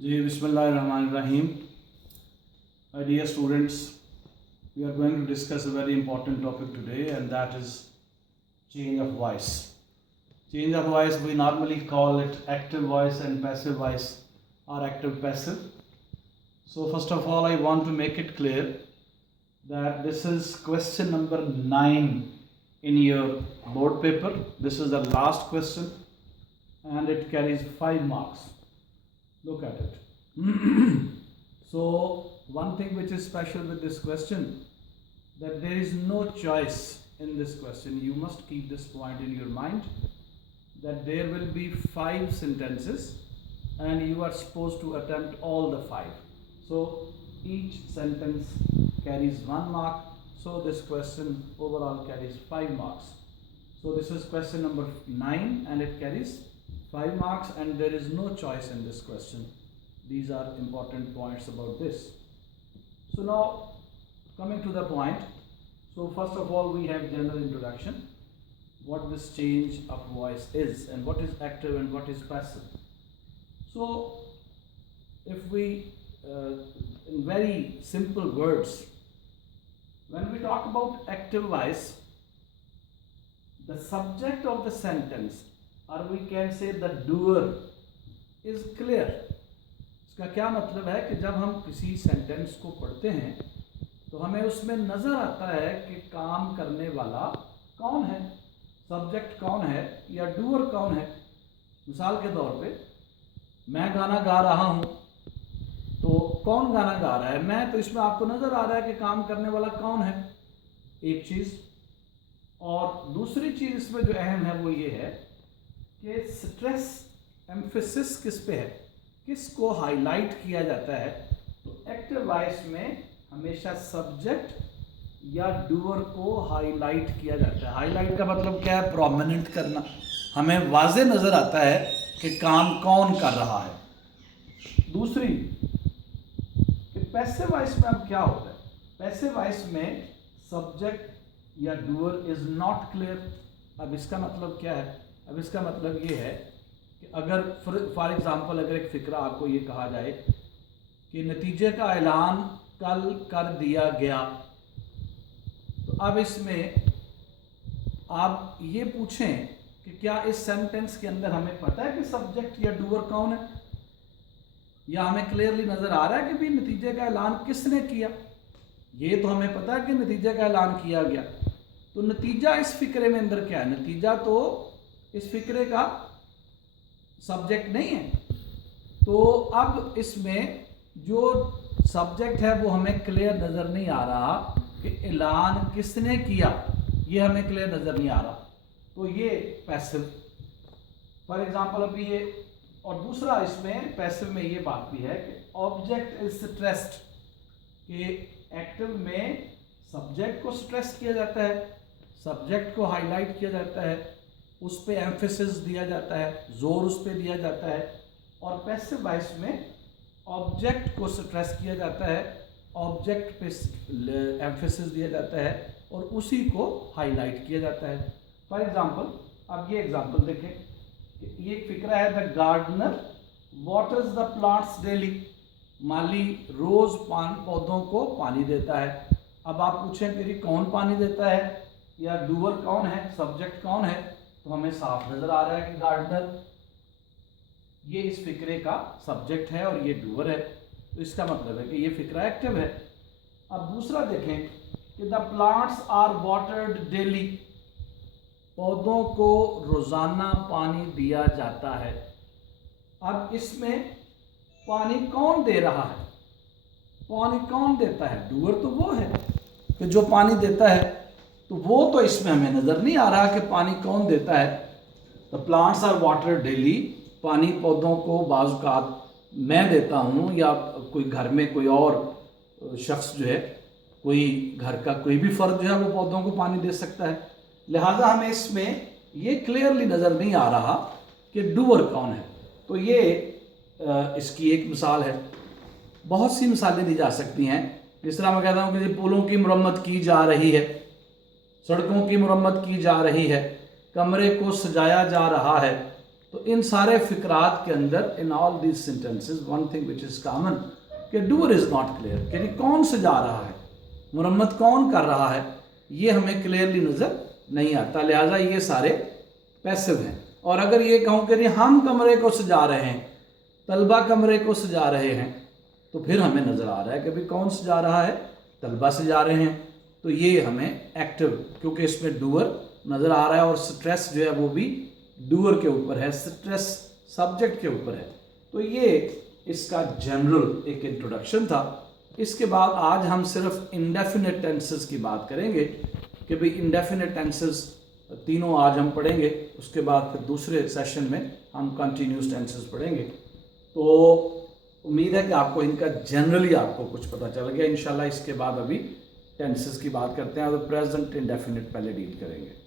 जी बिस्मिल्लाहिर्रहमानिर्रहीम. Dear students, we are going to discuss a very important topic today, and that is change of voice. Change of voice, we normally call it active voice and passive voice, or active passive. So first of all, I want to make it clear that this is question number 9 in your board paper. This is the last question and it carries 5 marks. Look at it. So one thing which is special with this question, that there is no choice in this question. You must keep this point in your mind, that there will be 5 sentences and you are supposed to attempt all the 5. So each sentence carries 1 mark. So this question overall carries 5 marks. So this is question number 9 and it carries 5 marks, and there is no choice in this question. These are important points about this. So now coming to the point. So first of all, we have general introduction, what this change of voice is and what is active and what is passive. So if we in very simple words, when we talk about active voice, the subject of the sentence, or we can say the doer, is clear. इसका क्या मतलब है कि जब हम किसी sentence को पढ़ते हैं तो हमें उसमें नज़र आता है कि काम करने वाला कौन है, सब्जेक्ट कौन है या डूअर कौन है. मिसाल के तौर पे मैं गाना गा रहा हूँ, तो कौन गाना गा रहा है? मैं. तो इसमें आपको नज़र आ रहा है कि काम करने वाला कौन है, एक चीज़. और दूसरी चीज़ इसमें जो अहम है वो ये है कि स्ट्रेस एम्फेसिस किस पे है, किसको हाईलाइट किया जाता है. तो एक्टिव वॉइस में हमेशा सब्जेक्ट या डूअर को हाईलाइट किया जाता है. हाईलाइट का मतलब क्या है? प्रोमिनेंट करना. हमें वाज़े नज़र आता है कि काम कौन कर रहा है. दूसरी कि पैसिव वॉइस में अब क्या होता है? पैसिव वॉइस में सब्जेक्ट या डूअर इज़ नॉट क्लियर. अब इसका मतलब क्या है? अब इसका मतलब ये है कि अगर फॉर एग्ज़ाम्पल अगर एक फ़िक्रा आपको ये कहा जाए कि नतीजे का ऐलान कल कर दिया गया, तो अब इसमें आप ये पूछें कि क्या इस सेंटेंस के अंदर हमें पता है कि सब्जेक्ट या डूअर कौन है, या हमें क्लियरली नज़र आ रहा है कि भाई नतीजे का ऐलान किसने किया. ये तो हमें पता है कि नतीजे का ऐलान किया गया. तो नतीजा इस फ़िक्रे में अंदर क्या है? नतीजा तो इस फ़िक्रे का सब्जेक्ट नहीं है. तो अब इसमें जो सब्जेक्ट है वो हमें क्लियर नज़र नहीं आ रहा कि ऐलान किसने किया, ये हमें क्लियर नज़र नहीं आ रहा. तो ये पैसिव. फॉर एग्जांपल अभी ये. और दूसरा इसमें पैसिव में ये बात भी है कि ऑब्जेक्ट इज स्ट्रेस्ड, कि एक्टिव में सब्जेक्ट को स्ट्रेस किया जाता है, सब्जेक्ट को हाईलाइट किया जाता है, उस पर एम्फेसिस दिया जाता है, जोर उस पर दिया जाता है. और पैसिव वॉइस में ऑब्जेक्ट को स्ट्रेस किया जाता है, ऑब्जेक्ट पे एम्फेसिस दिया जाता है और उसी को हाईलाइट किया जाता है. फॉर एग्जांपल अब ये एग्जांपल देखें. ये एक फिक्रा है, the gardener waters the plants daily. माली रोज पौधों को पानी देता है. अब आप पूछें कि कौन पानी देता है या डूअर कौन है, सब्जेक्ट कौन है, तो हमें साफ नजर आ रहा है कि गार्डनर ये इस फिक्रे का सब्जेक्ट है और ये डूअर है. तो इसका मतलब है कि ये फिक्रा एक्टिव है. अब दूसरा देखें कि the plants are watered daily. पौधों को रोजाना पानी दिया जाता है. अब इसमें पानी कौन दे रहा है, पानी कौन देता है? डूअर तो वो है कि जो पानी देता है. तो वो तो इसमें हमें नज़र नहीं आ रहा कि पानी कौन देता है. The plants are watered daily. पानी पौधों को बाज़ औक़ात मैं देता हूँ, या कोई घर में कोई और शख्स जो है, कोई घर का कोई भी फ़र्द जो है वो पौधों को पानी दे सकता है. लिहाजा हमें इसमें ये क्लियरली नज़र नहीं आ रहा कि डूअर कौन है. तो ये इसकी एक मिसाल है. बहुत सी मिसालें दी जा सकती हैं. जिस तरह मैं कहता हूँ कि पुलों की मरम्मत की जा रही है, सड़कों की मरम्मत की जा रही है, कमरे को सजाया जा रहा है. तो इन सारे फिक्रात के अंदर in all these sentences one thing which is common कि डूअर इज नॉट क्लियर, कि कौन से जा रहा है, मुरम्मत कौन कर रहा है, ये हमें क्लियरली नज़र नहीं आता, लिहाजा ये सारे पैसिव हैं। और अगर ये कहूँ कि हम कमरे को सजा रहे हैं, तलबा कमरे को सजा रहे हैं, तो फिर हमें नज़र आ रहा है कि भाई कौन सजा रहा है, तलबा सजा रहे हैं, तो ये हमें एक्टिव, क्योंकि इसमें डूअर नज़र आ रहा है और स्ट्रेस जो है वो भी डूअर के ऊपर है, स्ट्रेस सब्जेक्ट के ऊपर है। तो ये इसका जनरल एक इंट्रोडक्शन था। इसके बाद आज हम सिर्फ इंडेफिनिट टेंसेस की बात करेंगे कि भाई इंडेफिनिट टेंसेस तीनों आज हम पढ़ेंगे, उसके बाद फिर दूसरे सेशन में हम कंटिन्यूस टेंसेस पढ़ेंगे। तो उम्मीद है कि आपको इनका जनरली आपको कुछ पता चल गया। इंशाल्लाह इसके बाद अभी टेंसेस की बात करते हैं और प्रेजेंट इंडेफिनिट पहले डील करेंगे।